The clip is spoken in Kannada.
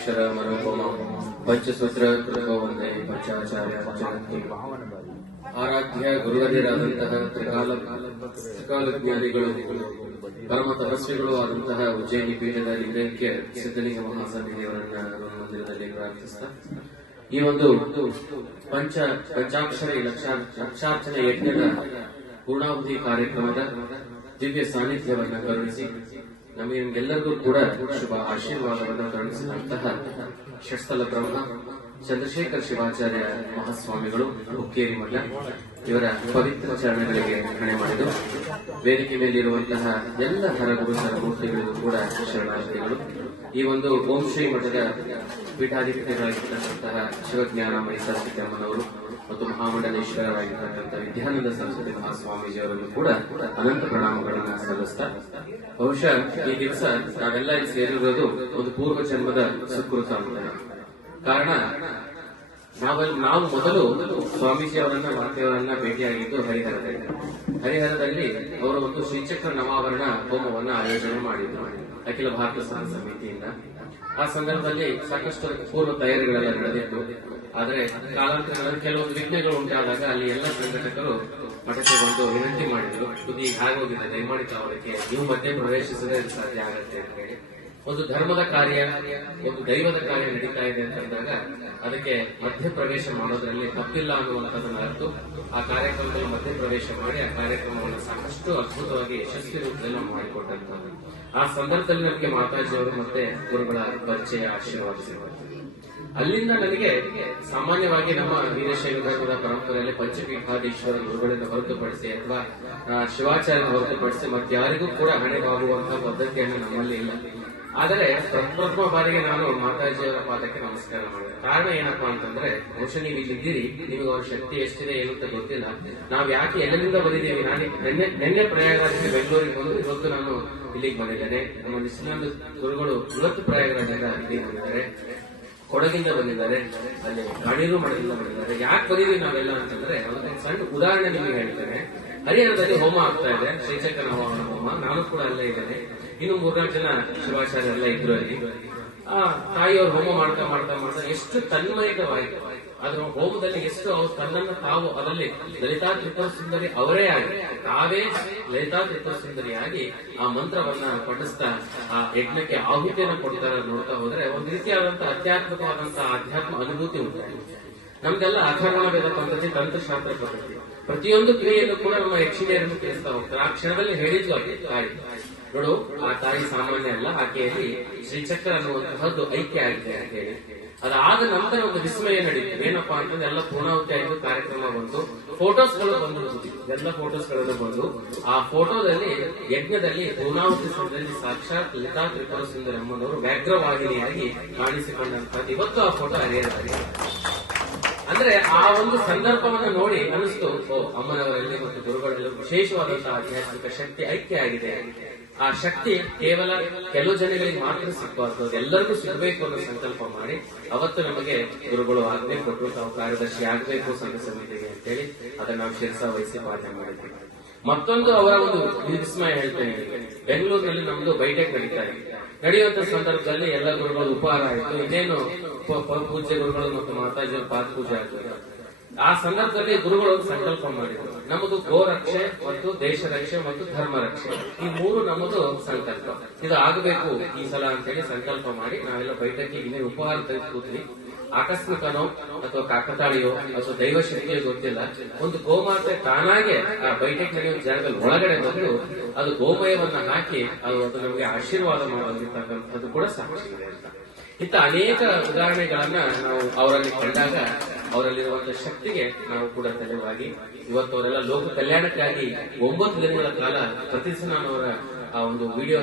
ಪಂಚಾಕ್ಷರ ಮನೋಪಮ ಪಂಚಸೂತ್ರ ಕೃತವಂದೇ ಪಂಚಾಚಾರ್ಯ ಜಗತ್ತಿ ಆರಾಧ್ಯ ಗುರುವರಿಯರಾದಂತಹ ತ್ರಿಕಾಲ ತ್ರಿಕಾಲಜ್ಞಾನಿಗಳು, ಪರಮ ತಪಸ್ವಿಗಳು ಆದಂತಹ ಉಜ್ಜಯಿನಿ ಪೀಠದ ಲಿಂಗಕ್ಕೆ ಸಿದ್ಧಲಿಂಗ ಮಹಾಸನ್ನಿಧಿಯವರನ್ನ ಮಂದಿರದಲ್ಲಿ ಪ್ರಾರ್ಥಿಸ್ತಾ, ಈ ಒಂದು ಪಂಚ ಪಂಚಾಕ್ಷರ ಲಕ್ಷಾ ಲಕ್ಷಾರ್ಚನೆ ಯಜ್ಞದ ಪೂರ್ಣಾವಧಿ ಕಾರ್ಯಕ್ರಮದ ದಿವ್ಯ ಸಾನ್ನಿಧ್ಯವನ್ನು ಕರುಣಿಸಿ ನಮಗೆಲ್ಲರಿಗೂ ಕೂಡ ಶುಭ ಆಶೀರ್ವಾದವನ್ನು ಕರುಣಿಸಿದಂತಹ ಷಟ್ಸ್ಥಲ ಬ್ರಹ್ಮ ಚಂದ್ರಶೇಖರ್ ಶಿವಾಚಾರ್ಯ ಮಹಾಸ್ವಾಮಿಗಳು ಹುಕ್ಕೇರಿ ಮಠ ಇವರ ಪವಿತ್ರ ಚರಣಗಳಿಗೆ ಹಣೆ ಮಾಡಿದ್ದು ವೇದಿಕೆ ಮೇಲಿರುವಂತಹ ಎಲ್ಲ ಹರಗುರು ಮೂರ್ತಿಗಳಿಗೂ ಕೂಡ ಶರಣಾರ್ಥಿಗಳು. ಈ ಒಂದು ಓಂ ಶ್ರೀ ಮಠದ ಪೀಠಾಧಿಪತಿಗಳಾಗಿರ್ತಕ್ಕಂತಹ ಶಿವಜ್ಞಾನಮಯಿ ಸರಸ್ವತಿ ಅಮ್ಮನವರು ಮತ್ತು ಮಹಾಮಂಡಲೇಶ್ವರರಾಗಿರ್ತಕ್ಕಂಥ ವಿದ್ಯಾನಂದ ಸರಸ್ವತಿ ಮಹಾಸ್ವಾಮೀಜಿಯವರನ್ನು ಕೂಡ ಅನಂತ ಪ್ರಣಾಮಗಳನ್ನು ಸಲ್ಲಿಸ್ತಾ, ಬಹುಶಃ ಈ ದಿವಸ ನಾವೆಲ್ಲ ಇಲ್ಲಿ ಸೇರಿರೋದು ಒಂದು ಪೂರ್ವ ಜನ್ಮದ ಸುಕೃತ ಕಾರಣ ನಾವಲ್ಲಿ ನಾವು ಮೊದಲು ಸ್ವಾಮೀಜಿ ಅವರನ್ನ ಮಾತೆಯವರನ್ನ ಭೇಟಿಯಾಗಿದ್ದು ಹರಿಹರದಲ್ಲಿ. ಹರಿಹರದಲ್ಲಿ ಅವರು ಒಂದು ಶ್ರೀಚಕ್ರ ನವಾವರಣ ಹೋಮವನ್ನ ಆಯೋಜನೆ ಮಾಡಿದ್ರು. ಅಖಿಲ ಭಾರತ ಸಮಿತಿಯಿಂದ. ಆ ಸಂದರ್ಭದಲ್ಲಿ ಸಾಕಷ್ಟು ಪೂರ್ವ ತಯಾರಿಗಳೆಲ್ಲ ನಡೆದಿತ್ತು. ಆದರೆ ಕಾಲಾಂತರಗಳಲ್ಲಿ ಕೆಲವೊಂದು ವಿಘ್ನಗಳು ಉಂಟಾದಾಗ ಅಲ್ಲಿ ಎಲ್ಲ ಸಂಘಟಕರು ಮಠಕ್ಕೆ ಬಂದು ವಿನಂತಿ ಮಾಡಿದ್ರು ಸುದ್ದಿ ಈಗ ಆಗೋಗಿದೆ ದಯಮಾಡಿ ಅವರಿಗೆ ನೀವು ಮತ್ತೆ ಪ್ರವೇಶಿಸದೇ ಸಾಧ್ಯ ಆಗತ್ತೆ ಅಂತ ಹೇಳಿ. ಒಂದು ಧರ್ಮದ ಕಾರ್ಯ, ಒಂದು ದೈವದ ಕಾರ್ಯ ನಡೀತಾ ಇದೆ ಅಂತಂದಾಗ ಅದಕ್ಕೆ ಮಧ್ಯಪ್ರವೇಶ ಮಾಡೋದ್ರಲ್ಲಿ ತಪ್ಪಿಲ್ಲ ಅನ್ನುವಂಥದ್ದನ್ನ ಅರ್ಥ ಆ ಕಾರ್ಯಕ್ರಮದಲ್ಲಿ ಮಧ್ಯ ಪ್ರವೇಶ ಮಾಡಿ ಆ ಕಾರ್ಯಕ್ರಮವನ್ನು ಸಾಕಷ್ಟು ಅದ್ಭುತವಾಗಿ ಯಶಸ್ವಿ ರೂಪದಲ್ಲಿ ಮಾಡಿಕೊಟ್ಟಂತದ್ದು ಆ ಸಂದರ್ಭದಲ್ಲಿ ನಮಗೆ ಮಾತಾಜಿಯವರು ಮತ್ತೆ ಗುರುಗಳ ಪರಿಚಯ ಆಶೀರ್ವಾದಿಸಿರುವ ಅಲ್ಲಿಂದ ನನಗೆ ಸಾಮಾನ್ಯವಾಗಿ ನಮ್ಮ ವೀರಶೈವ ಧರ್ಮದ ಪರಂಪರೆಯಲ್ಲಿ ಪಂಚಪೀಠಾಧೀಶ್ವರ ಗುರುಗಳಿಂದ ಹೊರತುಪಡಿಸಿ ಅಥವಾ ಶಿವಾಚಾರ್ಯ ಶಿವಾಚಾರ್ಯನ ಹೊರತುಪಡಿಸಿ ಮತ್ತಾರಿಗೂ ಕೂಡ ಹಣೆಗಾಗುವಂತಹ ಪದ್ಧತಿಯನ್ನು ನಮ್ಮಲ್ಲಿ ಇಲ್ಲ. ಆದರೆ ಪ್ರಪ್ರಥಮ ಬಾರಿಗೆ ನಾನು ಮಾತಾಜಿಯವರ ಪಾದಕ್ಕೆ ನಮಸ್ಕಾರ ಮಾಡಿದೆ. ಕಾರಣ ಏನಪ್ಪಾ ಅಂತಂದ್ರೆ ಬಹುಶಃ ನೀವು ಇಲ್ಲಿದ್ದೀರಿ ನಿಮಗೆ ಅವ್ರ ಶಕ್ತಿ ಎಷ್ಟಿದೆ ಏನು ಅಂತ ಗೊತ್ತಿಲ್ಲ. ನಾವು ಯಾಕೆ ಎಲ್ಲರಿಂದ ಬಂದಿದ್ದೀವಿ, ನಾನು ನಿನ್ನೆ ನಿನ್ನೆ ಪ್ರಯಾಗರಾಜಕ್ಕೆ ಬೆಂಗಳೂರಿಗೆ ಬಂದು, ಇವತ್ತು ನಾನು ಇಲ್ಲಿಗೆ ಬಂದಿದ್ದೇನೆ. ನಮ್ಮ ಇಸ್ಲಾಂ ಗುರುಗಳು ಇವತ್ತು ಪ್ರಯಾಗರಾಜದಿಂದ ಇಲ್ಲಿಗೆ ಬಂದಿದ್ದಾರೆ. ಕೊಡಗಿಂದ ಬಂದಿದ್ದಾರೆ. ಅಲ್ಲಿ ಗಾಡಿನೂ ಮಠದಿಂದ ಬಂದಿದ್ದಾರೆ. ಯಾಕೆ ಬಂದಿದ್ದೀವಿ ನಾವೆಲ್ಲ ಅಂತಂದ್ರೆ ಅದಕ್ಕೆ ಸಣ್ಣ ಉದಾಹರಣೆ ನಿಮಗೆ ಹೇಳ್ತೇನೆ. ಹರಿಹರದಲ್ಲಿ ಹೋಮ ಆಗ್ತಾ ಇದೆ. ಶ್ರೀಚಕ್ರ ಹೋಮ. ನಾನು ಕೂಡ ಅಲ್ಲೇ ಇದ್ದೇನೆ. ಇನ್ನು ಮೂರ್ನಾಲ್ಕು ಜನ ಶಿವಾಚಾರ್ಯ ಎಲ್ಲ ಇದ್ರು ಅಲ್ಲಿ. ಆ, ತಾಯಿಯವರು ಹೋಮ ಮಾಡ್ತಾ ಮಾಡ್ತಾ ಮಾಡ್ತಾ ಎಷ್ಟು ತನ್ಮಯಕವಾಯಿತು. ಆದ್ರೆ ಹೋಮದಲ್ಲಿ ಎಷ್ಟು ಅವ್ರು ತನ್ನನ್ನು ತಾವು ಅದರಲ್ಲಿ ಲಲಿತಾ ತ್ರಿಪುರ ಸುಂದರಿ ಅವರೇ ಆಗಿ, ತಾವೇ ಲಲಿತಾ ತ್ರಿಪುರ ಸುಂದರಿಯಾಗಿ ಆ ಮಂತ್ರವನ್ನ ಪಠಿಸ್ತಾ, ಆ ಯಜ್ಞಕ್ಕೆ ಆಹುತಿಯನ್ನು ಕೊಡ್ತಾರೆ ನೋಡ್ತಾ ಹೋದ್ರೆ ಒಂದು ರೀತಿಯಾದಂತಹ ಆಧ್ಯಾತ್ಮಿಕವಾದಂತಹ ಆಧ್ಯಾತ್ಮ ಅನುಭೂತಿ ಉಂಟು. ನಮ್ದೆಲ್ಲ ಅಥರ್ವಣ ವೇದ ಪದ್ಧತಿ ತಂತ್ರಶಾಸ್ತ್ರ ಪದ್ಧತಿ. ಪ್ರತಿಯೊಂದು ಕ್ರಿಯೆಯನ್ನು ಕೂಡ ನಮ್ಮ ಯಕ್ಷಿಣಿಯರನ್ನು ತಿಳಿಸ್ತಾ ಹೋಗ್ತಾರೆ. ಆ ಕ್ಷಣದಲ್ಲಿ ಹೇಳಿದ್ದು ಆಕೆ ತಾಯಿ. ನೋಡು, ಆ ತಾಯಿ ಸಾಮಾನ್ಯ ಅಲ್ಲ, ಆಕೆಯಲ್ಲಿ ಶ್ರೀಚಕ್ರ ಅನ್ನುವಂತಹದ್ದು ಐಕ್ಯ ಆಗಿದೆ ಅಂತ ಹೇಳಿ. ಅದಾದ ನಂತರ ಒಂದು ವಿಸ್ಮಯ ನಡೀತು. ಏನಪ್ಪಾ ಅಂತಂದ್ರೆ ಎಲ್ಲ ಪೂರ್ಣಾವತಿ ಆಯ್ತು, ಕಾರ್ಯಕ್ರಮ ಬಂತು. ಫೋಟೋಸ್ಗಳು ಬಂದು ಎಲ್ಲ ಫೋಟೋಸ್ಗಳನ್ನು ಬಂದು. ಆ ಫೋಟೋದಲ್ಲಿ, ಯಜ್ಞದಲ್ಲಿ ಪೂರ್ಣಾವತಿ ಸಮಯದಲ್ಲಿ ಸಾಕ್ಷಾತ್ ಲತಾ ತ್ರಿಪುರ ಸುಂದರ ಅಮ್ಮನವರು ವ್ಯಾಘ್ರವಾಹಿನಿಯಾಗಿ ಕಾಣಿಸಿಕೊಂಡಂತಹ ಇವತ್ತು ಆ ಫೋಟೋ ಹರಿಯದಲ್ಲಿ ಅಂದ್ರೆ ಆ ಒಂದು ಸಂದರ್ಭವನ್ನು ನೋಡಿ ಅನಿಸ್ತು ಓ, ಅಮ್ಮನವರಲ್ಲಿ ಮತ್ತು ಗುರುಗಳಲ್ಲಿ ವಿಶೇಷವಾದಂತಹ ಆಧ್ಯಾತ್ಮಿಕ ಶಕ್ತಿ ಐಕ್ಯ ಆಗಿದೆ. ಆ ಶಕ್ತಿ ಕೇವಲ ಕೆಲವು ಜನಗಳಿಗೆ ಮಾತ್ರ ಸಿಗಬಾರ್ದು, ಎಲ್ಲರಿಗೂ ಸಿಗಬೇಕು ಅನ್ನೋ ಸಂಕಲ್ಪ ಮಾಡಿ, ಅವತ್ತು ನಮಗೆ ಗುರುಗಳು ಆಜ್ಞೆ ಕೊಟ್ಟರು ತಾವು ಕಾರ್ಯದರ್ಶಿ ಆಗಬೇಕು ಸಂಘ ಸಮಿತಿಗೆ ಅಂತೇಳಿ ಅದನ್ನ ನಾವು ಶಿರಸ ವಹಿಸಿ ಪಾಲನೆ ಮಾಡಿದ್ವಿ. ಮತ್ತೊಂದು ಅವರ ಒಂದು ವಿಸ್ಮಯ ಹೇಳ್ತೇನೆ. ಬೆಂಗಳೂರಿನಲ್ಲಿ ನಮ್ದು ಬೈಟೆಕ್ ನಡೀತಾ ಇದೆ. ನಡೆಯುವಂತ ಸಂದರ್ಭದಲ್ಲಿ ಎಲ್ಲ ಗುರುಗಳು ಉಪಹಾರ ಆಯ್ತು. ಇನ್ನೇನು ಪೂಜೆ ಗುರುಗಳು ಮತ್ತು ಮಾತಾಜಿಯವರ ಪಾದ ಪೂಜೆ ಆಗ್ತದೆ ಆ ಸಂದರ್ಭದಲ್ಲಿ ಗುರುಗಳು ಸಂಕಲ್ಪ ಮಾಡಿದ್ರು. ನಮ್ಮದು ಗೋ ರಕ್ಷೆ ಮತ್ತು ದೇಶ ರಕ್ಷೆ ಮತ್ತು ಧರ್ಮ ರಕ್ಷೆ ಈ ಮೂರು ನಮ್ಮದು ಸಂಕಲ್ಪ. ಇದು ಆಗಬೇಕು ಈ ಸಲ ಅಂತೇಳಿ ಸಂಕಲ್ಪ ಮಾಡಿ ನಾವೆಲ್ಲ ಬೈಠಕ್ಕೆ ಇನ್ನೇ ಉಪಹಾರ ತೆಗೆದು ಕೂತ್ವಿ. ಆಕಸ್ಮಿಕನೋ ಅಥವಾ ಕಾಕತಾಳಿಯೋ ಅಥವಾ ದೈವ ಶಕ್ತಿಯೋ ಗೊತ್ತಿಲ್ಲ. ಒಂದು ಗೋಮಾತೆ ತಾನಾಗೆ ಆ ಬೈಠಕ್ ನಡೆಯುವ ಜಾಗದಲ್ಲಿ ಒಳಗಡೆ ಬಂದು ಅದು ಗೋಮಯವನ್ನ ಹಾಕಿ ಅದು ನಮಗೆ ಆಶೀರ್ವಾದ ಮಾಡೋದಿರ್ತಕ್ಕಂಥದ್ದು ಕೂಡ ಸಾಕ್ಷಿ ಇದೆ ಅಂತ. ಇಂಥ ಅನೇಕ ಉದಾಹರಣೆಗಳನ್ನ ನಾವು ಅವರಲ್ಲಿ ಕಂಡಾಗ ಅವರಲ್ಲಿರುವಂತಹ ಶಕ್ತಿಗೆ ನಾವು ಕೂಡ ತಲೆವಾಗಿ ಇವತ್ತು ಅವರೆಲ್ಲ ಲೋಕ ಕಲ್ಯಾಣಕ್ಕಾಗಿ ಒಂಬತ್ತು ದಿನಗಳ ಕಾಲ ಪ್ರತಿ ಸಹ ನಾನು ಅವರ ಆ ಒಂದು ವಿಡಿಯೋ